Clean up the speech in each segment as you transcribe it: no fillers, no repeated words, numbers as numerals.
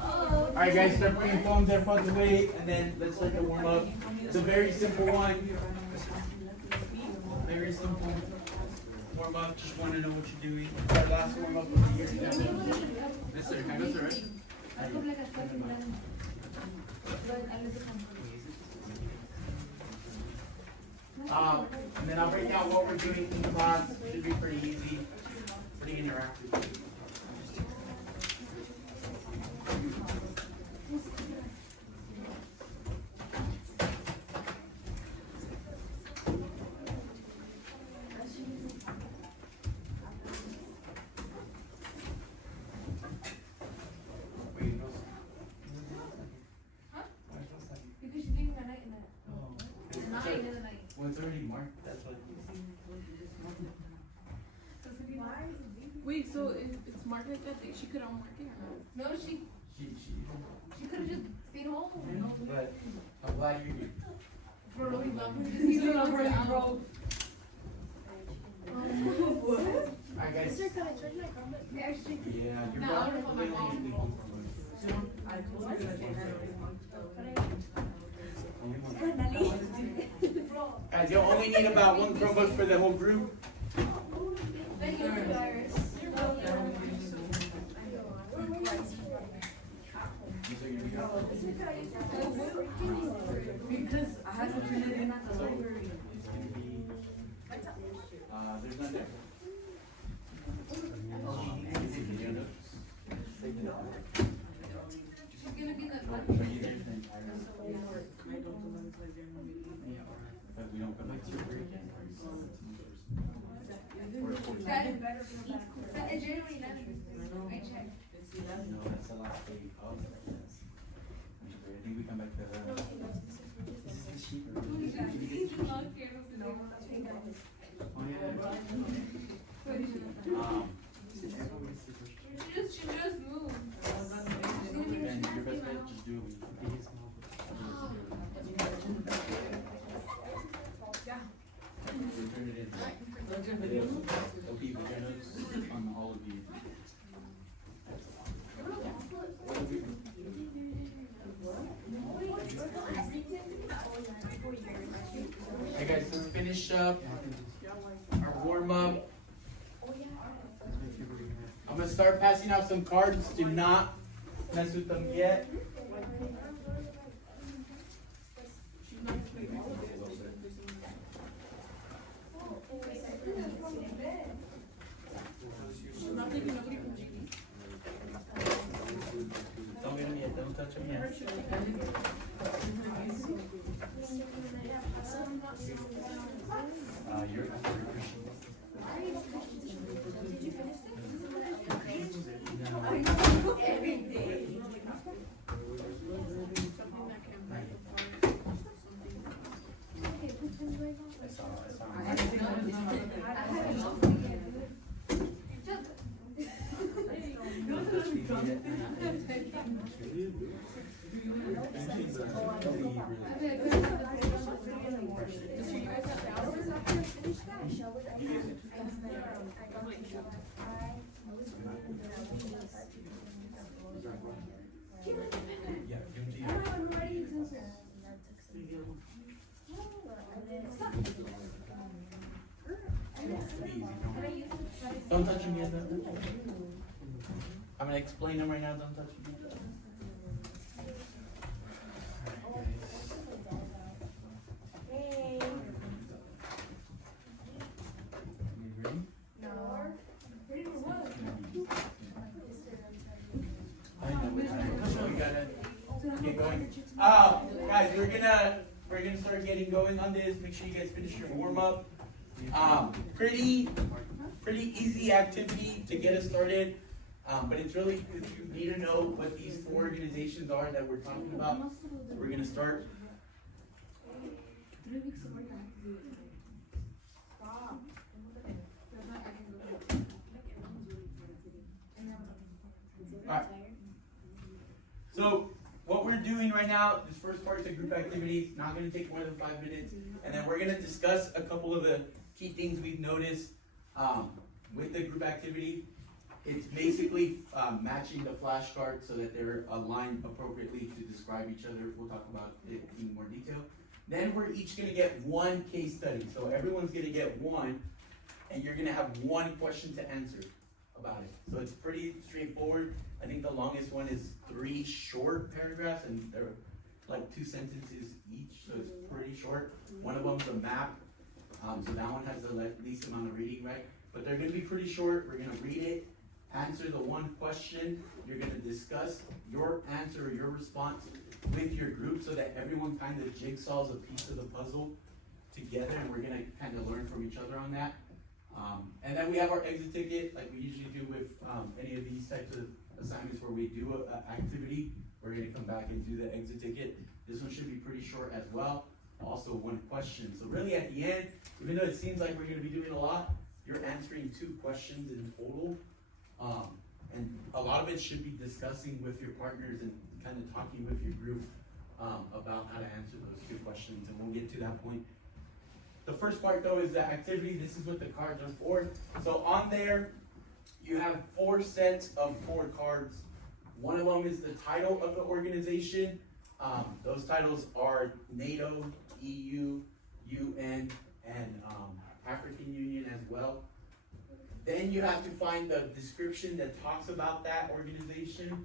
Alright guys, start putting your phones AirPods away, and then let's start the warm up. It's a very simple one. Very simple warm up. Just want to know what you're doing. Our last warm up of the year. Yes sir, can I go sir? And then I'll break down what we're doing in the class. Should be pretty easy, pretty interactive. Well, it's already marked. That's what. Wait, so it's marked like that? She could unmark it or no? No, she could have just stayed home. But I'm glad you're here. For real, he loved her. He's the number one bro. Alright guys. Sister, can I charge my phone? Actually, Yeah, you're no, welcome. I don't know my mom. I told her that they had Guys, you'll only need about one Chromebook for the whole group. Thank you, Iris. because I had to turn it in at the library. There's none there. She's gonna be the But we don't come back to your break yet. It's January 11th. I checked. No, that's the last day of this. I think we come back to this is the sheet. Oh, yeah. She just moved. And your best bet, just do it. Turn it in. It'll be with your notes on all of you. Hey guys, let's finish up our warm up. I'm gonna start passing out some cards. Do not mess with them yet. Don't get them yet. Don't touch them yet. You're Don't touch them yet. I'm gonna explain them right now. Don't touch them yet. Guys, we're gonna start getting going on this. Make sure you guys finish your warm up. Pretty easy activity to get us started. But it's really, you need to know what these four organizations are that we're talking about. So we're gonna start. Alright. So what we're doing right now, this first part is a group activity, not going to take more than 5 minutes, and then we're going to discuss a couple of the key things we've noticed with the group activity. It's basically, matching the flashcards so that they're aligned appropriately to describe each other. We'll talk about it in more detail. Then we're each gonna get one case study, so everyone's gonna get one, and you're gonna have one question to answer about it. So it's pretty straightforward. I think the longest one is 3 short paragraphs, and they're like 2 sentences each, so it's pretty short. One of them's a map, so that one has the least amount of reading, right? But they're gonna be pretty short. We're gonna read it, answer the one question. You're gonna discuss your answer or your response with your group so that everyone kind of jigsaws a piece of the puzzle together, and we're gonna kind of learn from each other on that. And then we have our exit ticket, like we usually do with any of these types of assignments where we do an activity. We're gonna come back and do the exit ticket. This one should be pretty short as well. Also one question. So really at the end, even though it seems like we're gonna be doing a lot, you're answering 2 questions in total. And a lot of it should be discussing with your partners and kind of talking with your group about how to answer those 2 questions, and we'll get to that point. The first part though is the activity. This is what the cards are for. So on there, you have 4 sets of 4 cards. One of them is the title of the organization. Those titles are NATO, EU, UN, and African Union as well. Then you have to find the description that talks about that organization.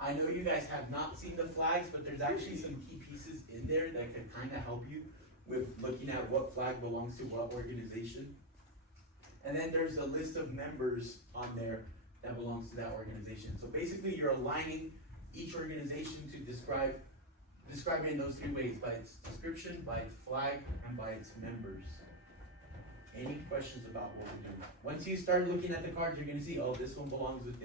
I know you guys have not seen the flags, but there's actually some key pieces in there that can kind of help you with looking at what flag belongs to what organization. And then there's a list of members on there that belongs to that organization. So basically you're aligning each organization to describe it in those 3 ways: by its description, by its flag, and by its members. Any questions about what we're doing? Once you start looking at the cards, you're gonna see, oh, this one belongs with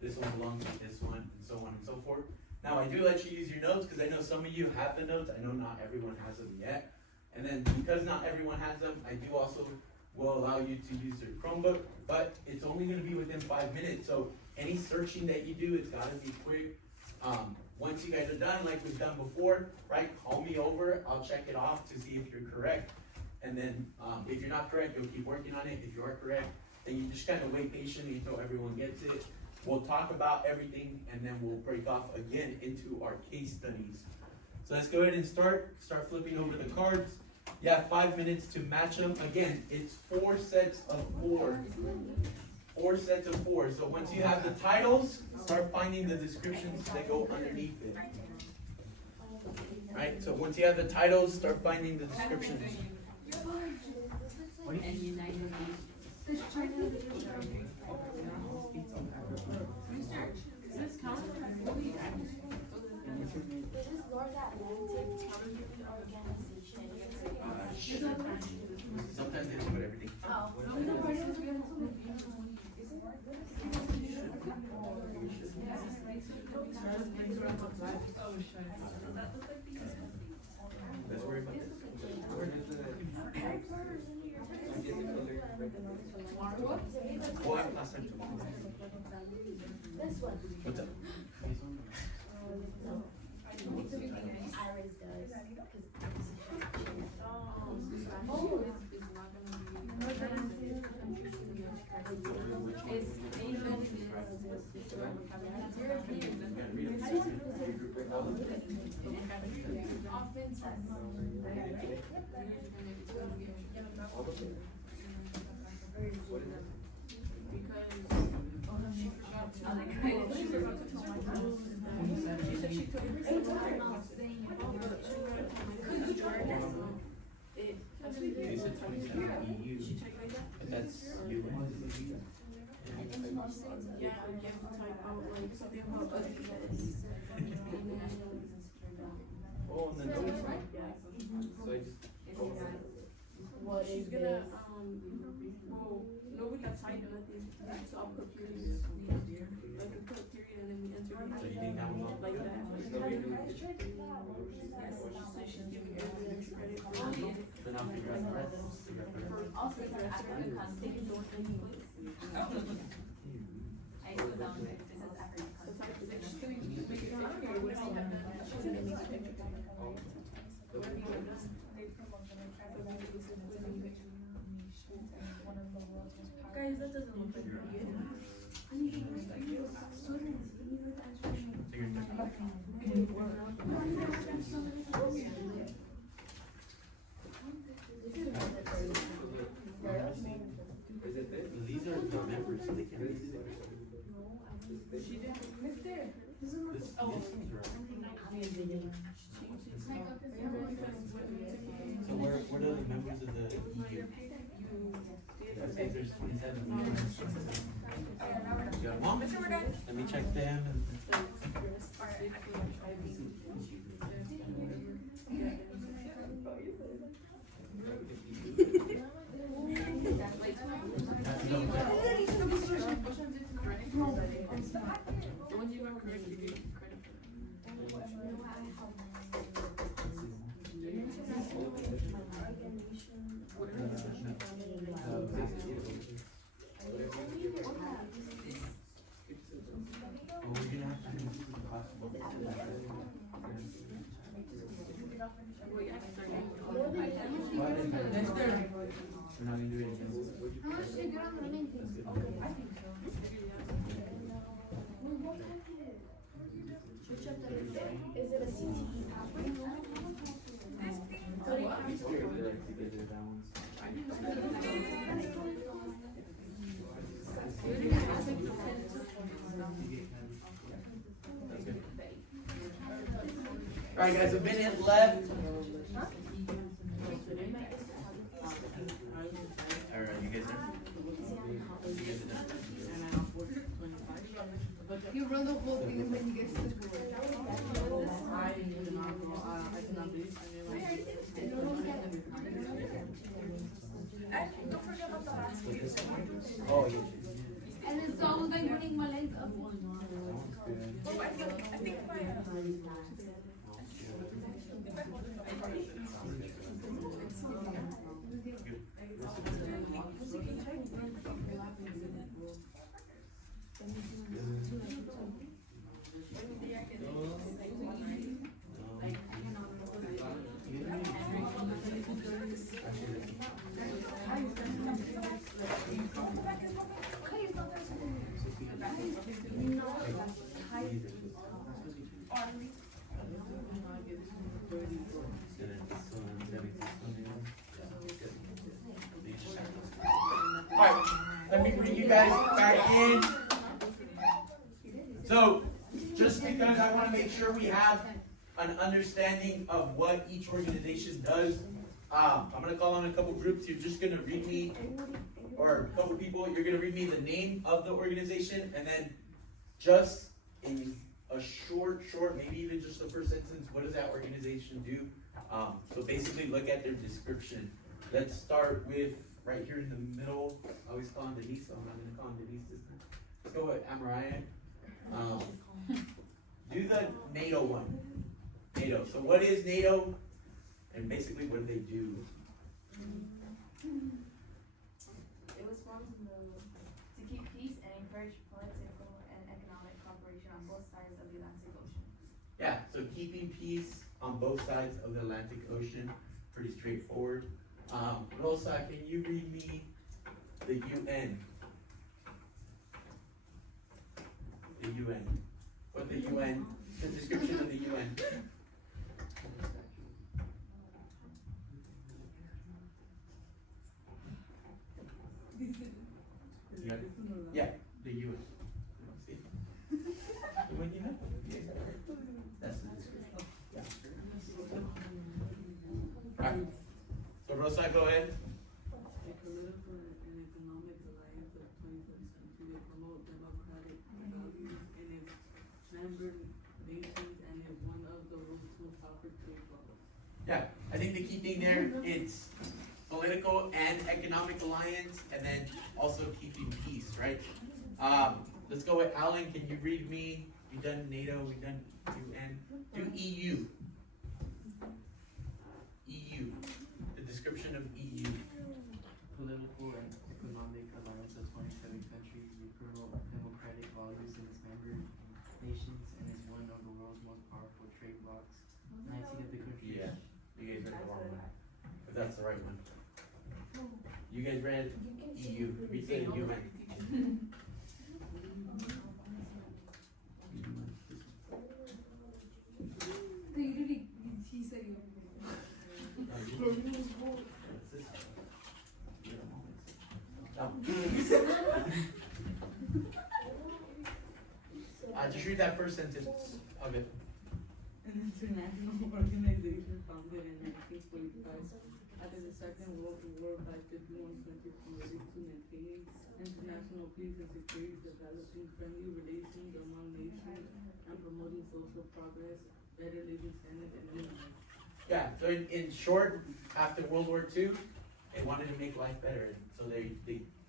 this one belongs with this one, and so on and so forth. Now, I do let you use your notes, because I know some of you have the notes. I know not everyone has them yet. And then, because not everyone has them, I do also will allow you to use your Chromebook, but it's only gonna be within 5 minutes, so any searching that you do, it's gotta be quick. Once you guys are done, like we've done before, right, call me over, I'll check it off to see if you're correct. And then, if you're not correct, you'll keep working on it. If you are correct, then you just kind of wait patiently until everyone gets it. We'll talk about everything, and then we'll break off again into our case studies. So let's go ahead and start flipping over the cards. You have 5 minutes to match them. Again, it's 4 sets of 4. 4 sets of 4. So once you have the titles, start finding the descriptions that go underneath it. Right, so once you have the titles, start finding the descriptions. And United Is this count? This is North Atlantic Community Organization. Sometimes they put everything. Let's worry about this. Well, last time too. This one. What's up? Iris does. They said 27 EU, and that's you. Oh, and then those. So I just. What She's is gonna, this? well, nobody got signed nothing, so I'll put periods. Like we put a period and then we enter it. So you think that was all? Like that. So she's giving everybody credit for it. Then I'll figure out the rest. Figure out the rest. Also, for African context. I put down this is African The context. type of thing, she's gonna just make it clear what she had done. She's gonna make it clear. Whatever you have done. Guys, that doesn't look like it. These are the members, so they can read it. So what are the members of the EU? It says there's 27 members. You got one? Let me check them. The ones you were correct, you get credit for. Oh, we're gonna have to do this if possible. Well, you have to start using all We're the not gonna do it again. How much did you get on the LinkedIn? Is it a CTE pathway? Alright guys, a minute left. Alright, you guys are? You guys are done. You run the whole thing and then you get to school. I cannot go, I cannot do it. Don't forget about the last year. Oh, yeah. And it's always like running my legs up. Sounds good. Alright, let me bring you guys back in. So, just because I want to make sure we have an understanding of what each organization does, I'm going to call on a couple groups. You're just going to read me, or a couple people, you're going to read me the name of the organization, and then just in a short, maybe even just the first sentence, what does that organization do? So basically look at their description. Let's start with right here in the middle. I always call him Denise, so I'm not going to call him Denise this time. Let's go with Amariah. Do the NATO one. NATO. So what is NATO? And basically what do they do? It was formed to keep peace and encourage political and economic cooperation on both sides of the Atlantic Ocean. Yeah, so keeping peace on both sides of the Atlantic Ocean. Pretty straightforward. Rosa, can you read me the UN? The UN. What the UN, the description of the UN. You got it? Yeah, the UN. See? The one you have? Yeah. That's the description. Yeah. Alright. So Rosa, go ahead. A political and economic alliance of 20th century to promote democratic values in its member nations and is one of the world's most powerful trade blocs. Yeah, I think the key thing there, it's political and economic alliance, and then also keeping peace, right? Let's go with Alan. Can you read me? We've done NATO, we've done UN. Do EU. EU. The description of EU. Political and economic alliance of 27 countries to promote democratic values in its member nations and is one of the world's most powerful trade blocs. 19 of the countries. Yeah, you guys read the wrong one. But that's the right one. You guys read EU. We said UN. Just read that first sentence of it. An international organization founded in 1945 after the Second World War by 51 countries committed to maintaining international peace and security, developing friendly relations among nations, and promoting social progress, better living standards, and human rights. Yeah, so in short, after World War II, they wanted to make life better, so they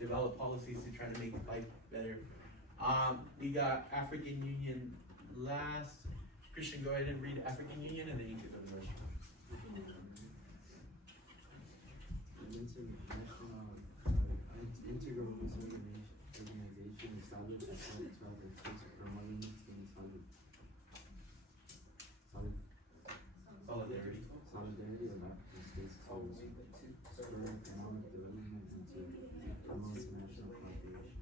developed policies to try to make life better. We got African Union last. Christian, go ahead and read African Union, and then you can go to the rest. Intergovernmental organization established as part of the first promoting Solidarity. solidarity of African states to spur economic development and to promote national cooperation.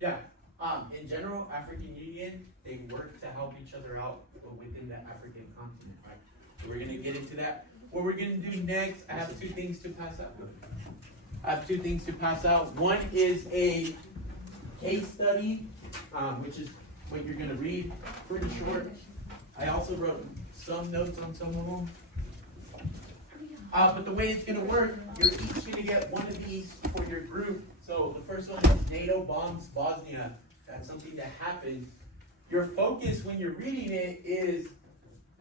Yeah, in general, African Union, they work to help each other out within the African continent, right? So we're gonna get into that. What we're gonna do next, I have two things to pass out. One is a case study, which is what you're gonna read, pretty short. I also wrote some notes on some of them. But the way it's gonna work, you're each gonna get one of these for your group. So the first one is NATO bombs Bosnia. That's something that happened. Your focus when you're reading it is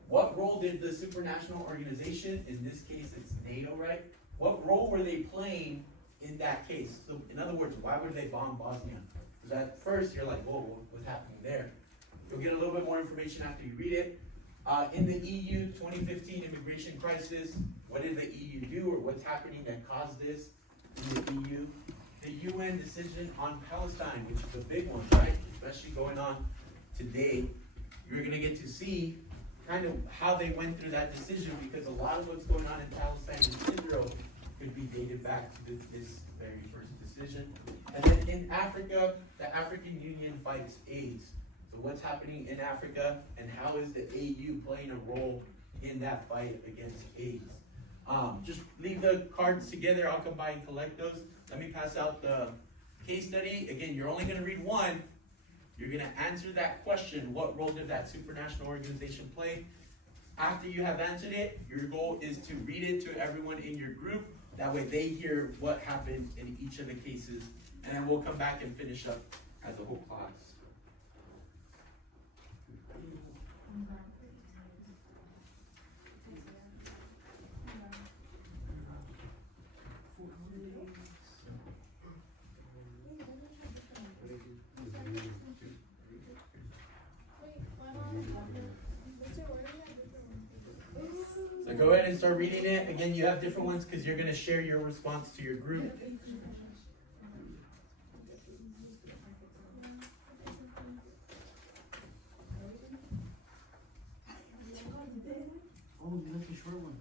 what role did the supranational organization, in this case it's NATO, right? What role were they playing in that case? So in other words, why would they bomb Bosnia? Because at first you're like, whoa, what was happening there? You'll get a little bit more information after you read it. In the EU 2015 immigration crisis, what did the EU do, or what's happening that caused this in the EU? The UN decision on Palestine, which is a big one, right? Especially going on today. You're gonna get to see kind of how they went through that decision, because a lot of what's going on in Palestine and Israel could be dated back to this very first decision. And then in Africa, the African Union fights AIDS. So what's happening in Africa, and how is the AU playing a role in that fight against AIDS? Just leave the cards together, I'll come by and collect those. Let me pass out the case study. Again, you're only gonna read one. You're gonna answer that question, what role did that supranational organization play? After you have answered it, your goal is to read it to everyone in your group. That way they hear what happened in each of the cases, and then we'll come back and finish up as a whole class. So go ahead and start reading it. Again, you have different ones because you're going to share your response to your group. Oh, you left the short one.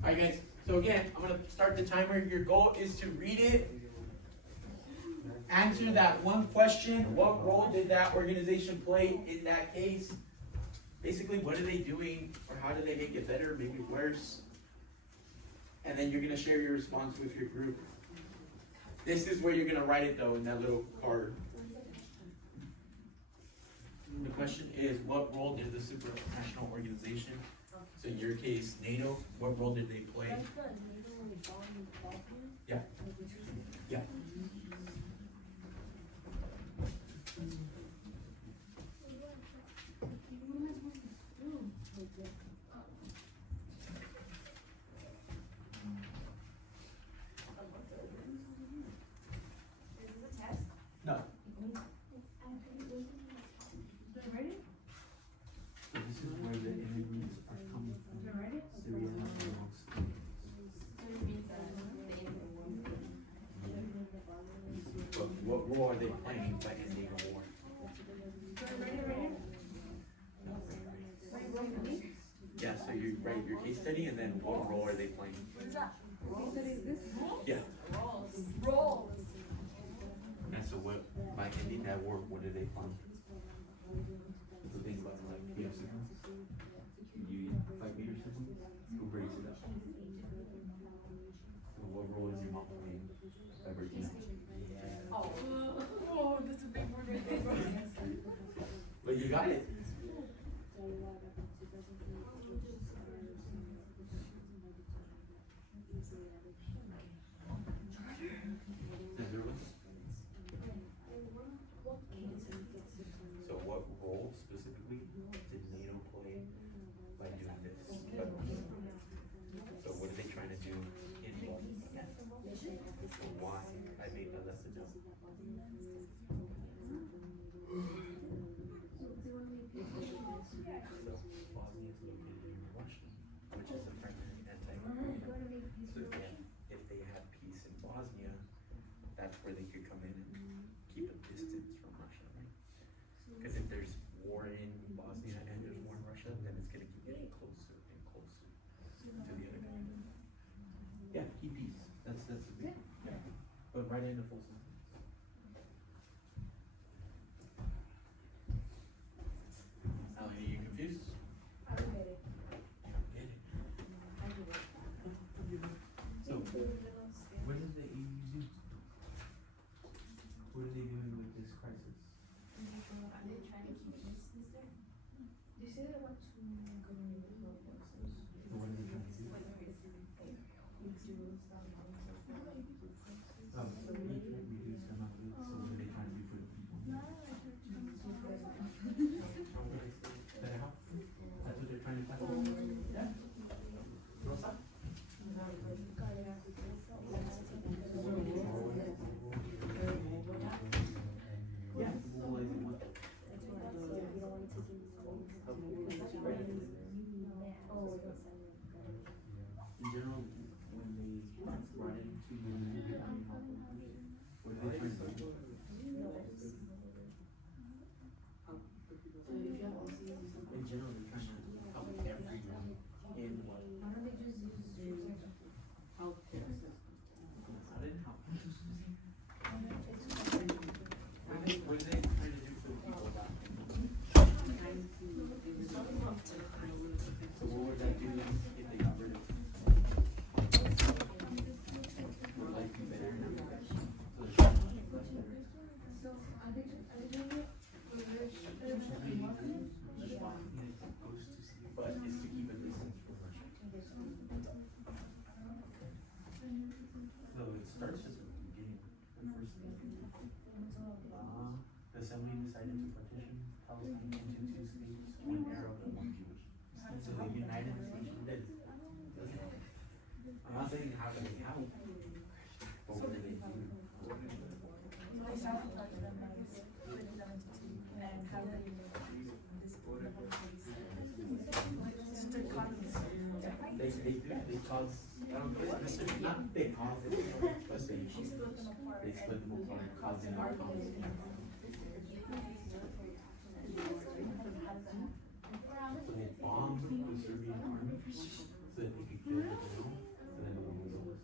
Alright guys, so again, I'm gonna start the timer. Your goal is to read it, answer that one question, what role did that organization play in that case? Basically, what are they doing, or how do they make it better, maybe worse? And then you're gonna share your response with your group. This is where you're gonna write it though, in that little card. The question is, what role did the supranational organization, so in your case, NATO, what role did they play? Yeah. Yeah. Is this a test? No. So this is where the immigrants are coming from, Syria and Iraq. So it means that the end of the world. But what role are they playing by ending a war? Yeah, so you write your case study and then what role are they playing? What is that? Yeah. at war, what do they find? The thing about like you have siblings, you fight with your siblings, who breaks it up? So what role is your mom playing by breaking up? Oh, that's a big word right there, bro. But you got it. Is there one? So what role specifically did NATO play by doing this? So what are they trying to do in Bosnia? And why? I made that lesson know. So Bosnia is located in Russia, which is a primary anti-Ukraine. So if they had peace in Bosnia, that's where they could come in and keep a distance from Russia, right? Because if there's war in Bosnia and there's war in Russia, then it's gonna keep getting closer and closer to the other country. Yeah, keep peace. That's the big, yeah. But right in the full sentence. Alan, are you confused? I don't get it. Get it. So, what did the EU do? What are they doing with this crisis? Are they trying to keep peace, mister? They say they want to go with love forces. Or what are they trying to do? Reduce the amount of it, so what are they trying to do for the people? Better help? That's what they're trying to find? Yeah. Rosa? Yeah, mobilizing what? In general, when they brought in 2 million people, what are they trying to do? In general, they're trying to help everyone in what? Why don't they just use Healthcare system. How did it help? What are they trying to do for the people about? Trying to, So what would that do if they got rid of? Would life be better now? So they're trying to make life better. So, are they doing it? Goes to sea, but it's to keep a distance from Russia. So it starts at the beginning, the first thing. The assembly decided to partition Palestine into 2 states, 1 Arab and 1 Jewish. So the United Nations did. I'm not saying how do they help, but what do they do? They cause, not they cause it, but they split them apart, causing our conflict. So they bombed the Serbian army so that they could kill the general, so then it was over.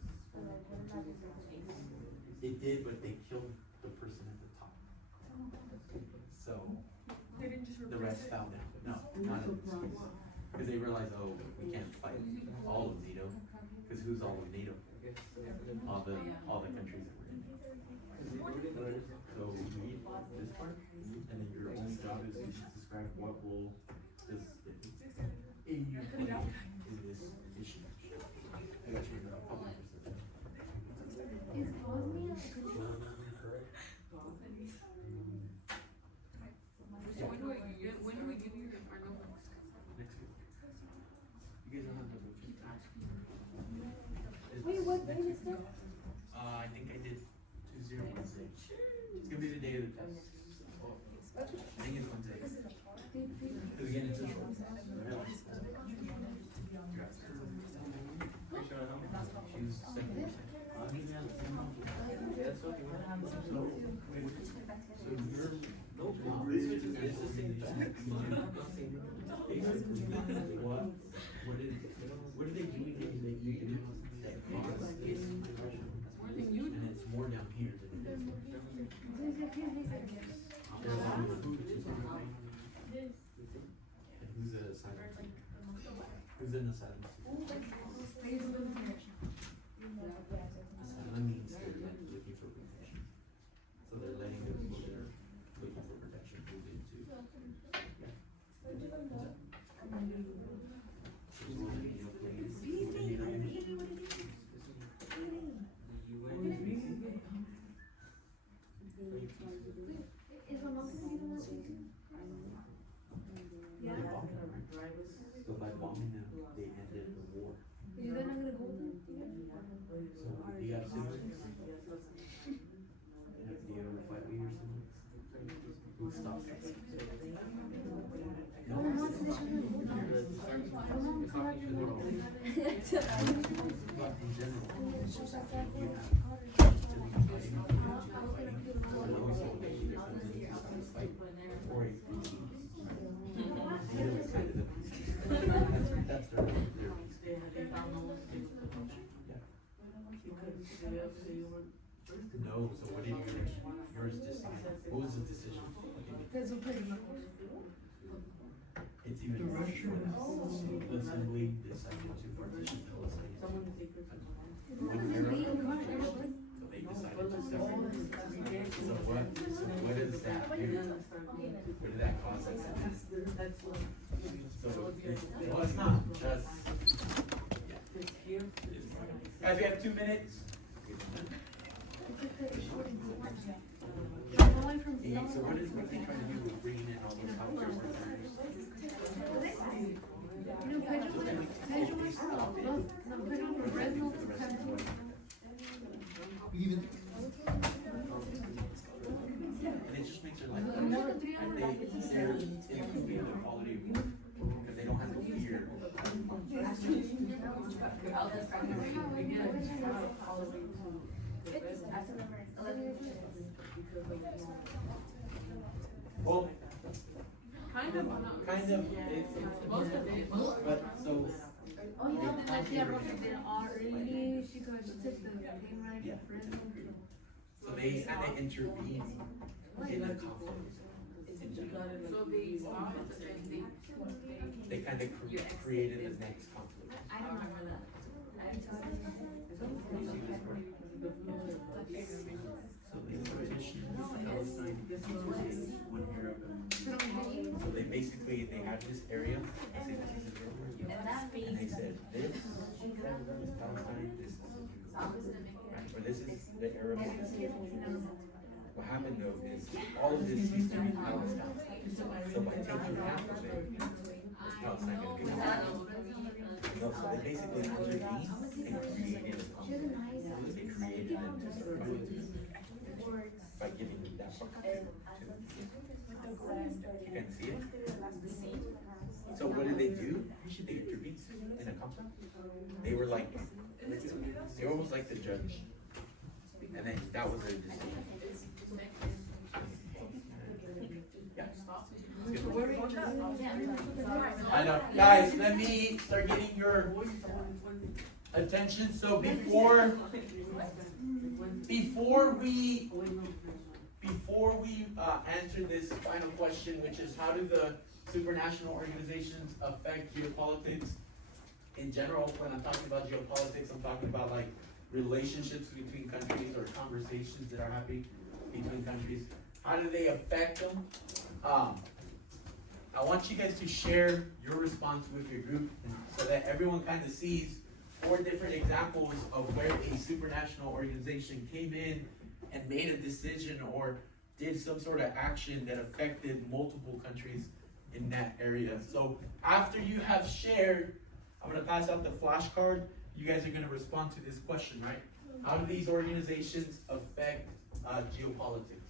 It did, but they killed the person at the top. So They didn't just the rest fell down. No, not in this case. Because they realized, oh, we can't fight all of NATO, because who's all of NATO? All the countries that we're in. So read this part, and then your only job is to describe what role does EU play in this issue. I got you in a couple of percent. Is Bosnia a country? So when do we give you our notebooks? Next week. You guys don't have the voting tax. Wait, what day is that? I think I did Tuesday or Wednesday. It's gonna be the day of the test. I think it's Wednesday. Because again, it's a short. She's second. What are they doing that you can do that cause this depression? And it's more down here than it is. an asylum seeker? Asylum means they're like looking for protection. So they're letting the people that are looking for protection move into. Is my mom gonna be the one speaking? So by bombing them, they ended the war. Are you guys not gonna go with them? So you got siblings? Do you ever fight with your siblings? Who stopped us? My mom said she was gonna go with them. My mom said I could go with them. But in general, She was like, "Yeah, you go have with fighting, them." or always so maybe there's no need to fight for a peace. Neither is kind of the peace. That's their peace. They found no one to do it. Yeah. Because they were No, so what did yours decide? What was the decision? That's what pretty much. It's even worse for them. So the assembly decided to partition Palestine. someone to take pictures of them. What does it mean? So they decided to separate. So what does that do? What did that cause us? That's what, So well, it's not just. this here. Guys, we have 2 minutes. So what is what they trying to do with bringing in all those outdoor workers? You know, Pedro was from Fresno to Cancun. And it just makes their life better. And they're improving the quality of work because they don't have to fear. Well, Kind of, but not. kind of, it's, Most of it. but so, Oh, yeah, but like, yeah, Rosa did already, she could, she took the plane ride Yeah. from Fresno to. so they kind of intervene in the conflict. In general. So they stopped, but then They kind of created the next conflict. I don't remember that. So they partitioned Palestine when Europe. So they basically, they had this area, they say this is Israel. And they said, this is Palestine, this is Jerusalem. Right, or this is the Arab. What happened though is, all of this used to be Palestine. So by taking half of it, is Palestine gonna be gone? No, so they basically intervened and created a conflict. They created an intervention by giving them that part. You can see it? So what did they do? They intervened in a conflict. They were like, they were almost like the judge. And then that was their decision. Yeah. I know. Guys, let me start getting your attention. So before we answer this final question, which is how do the supranational organizations affect geopolitics in general? When I'm talking about geopolitics, I'm talking about like relationships between countries or conversations that are happening between countries. How do they affect them? I want you guys to share your response with your group so that everyone kind of sees 4 different examples of where a supranational organization came in and made a decision or did some sort of action that affected multiple countries in that area. So after you have shared, I'm going to pass out the flashcard. You guys are going to respond to this question, right? How do these organizations affect geopolitics?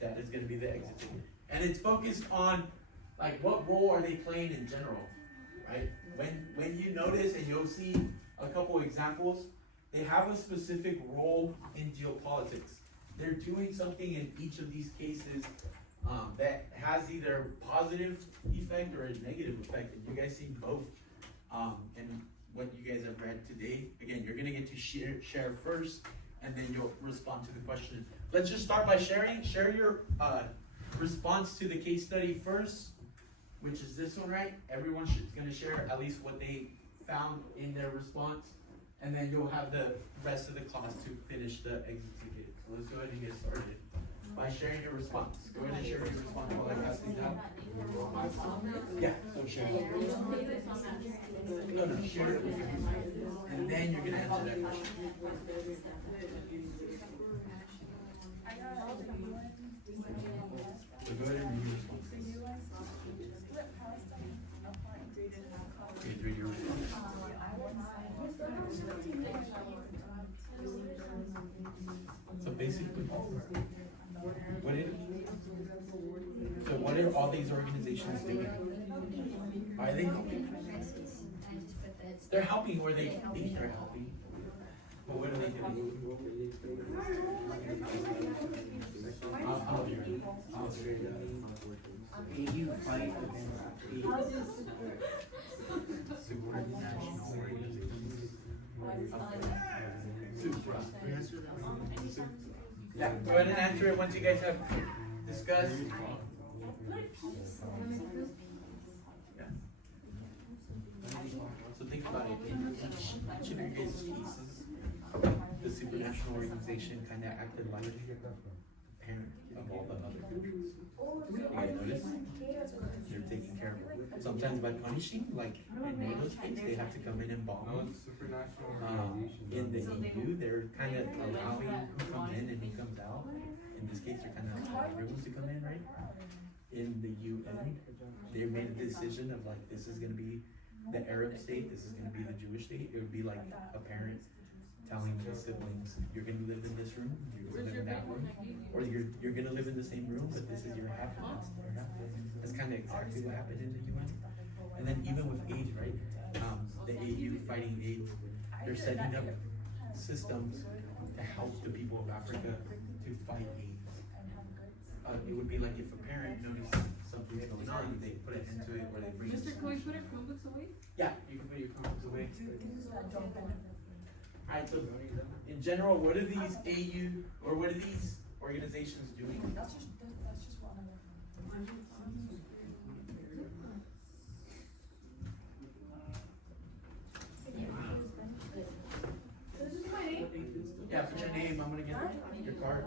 That is going to be the exit ticket. And it's focused on, like, what role are they playing in general, right? When you notice, and you'll see a couple examples, they have a specific role in geopolitics. They're doing something in each of these cases that has either positive effect or a negative effect, and you guys see both. And what you guys have read today, again, you're gonna get to share first, and then you'll respond to the question. Let's just start by sharing. Share your response to the case study first. which is this one, right? Everyone gonna share at least what they found in their response, and then you'll have the rest of the class to finish the exit ticket. So let's go ahead and get started by sharing your response. Go ahead and share your response while I pass these out. Yeah, so share. No, share it with your and then you're gonna answer that question. So go ahead and read your response. Please read your response. So basically, what are all these organizations doing? Are they helping? They're helping or they think they're helping. But what are they doing? I'll straight it up. AU fight against Supranational organizations. Supra. Yeah, go ahead and answer it once you guys have discussed. Yeah. So think about it. In each of your guys' cases, the supranational organization kind of acted like a parent of all the other countries. You guys notice? They're taking care of it. Sometimes by punishing, like in NATO's case, they have to come in and bomb. In the EU, they're kind of allowing who comes in and who comes out. In this case, they're kind of allowing everyone to come in, right? In the UN, they made a decision of like, this is gonna be the Arab state, this is gonna be the Jewish state. It would be like a parent telling their siblings, you're gonna live in this room, you're gonna live in that room, or you're gonna live in the same room, but this is your half and that's their half. That's kind of exactly what happened in the UN. And then even with AIDS, right? The AU fighting AIDS, they're setting up systems to help the people of Africa to fight AIDS. It would be like if a parent noticed something's going on, they put an end to it, or they bring. Mister, can we put our Chromebooks away? Yeah, you can put your comments away. Alright, so in general, what are these AU or what are these organizations doing? Yeah, put your name. I'm gonna get your card.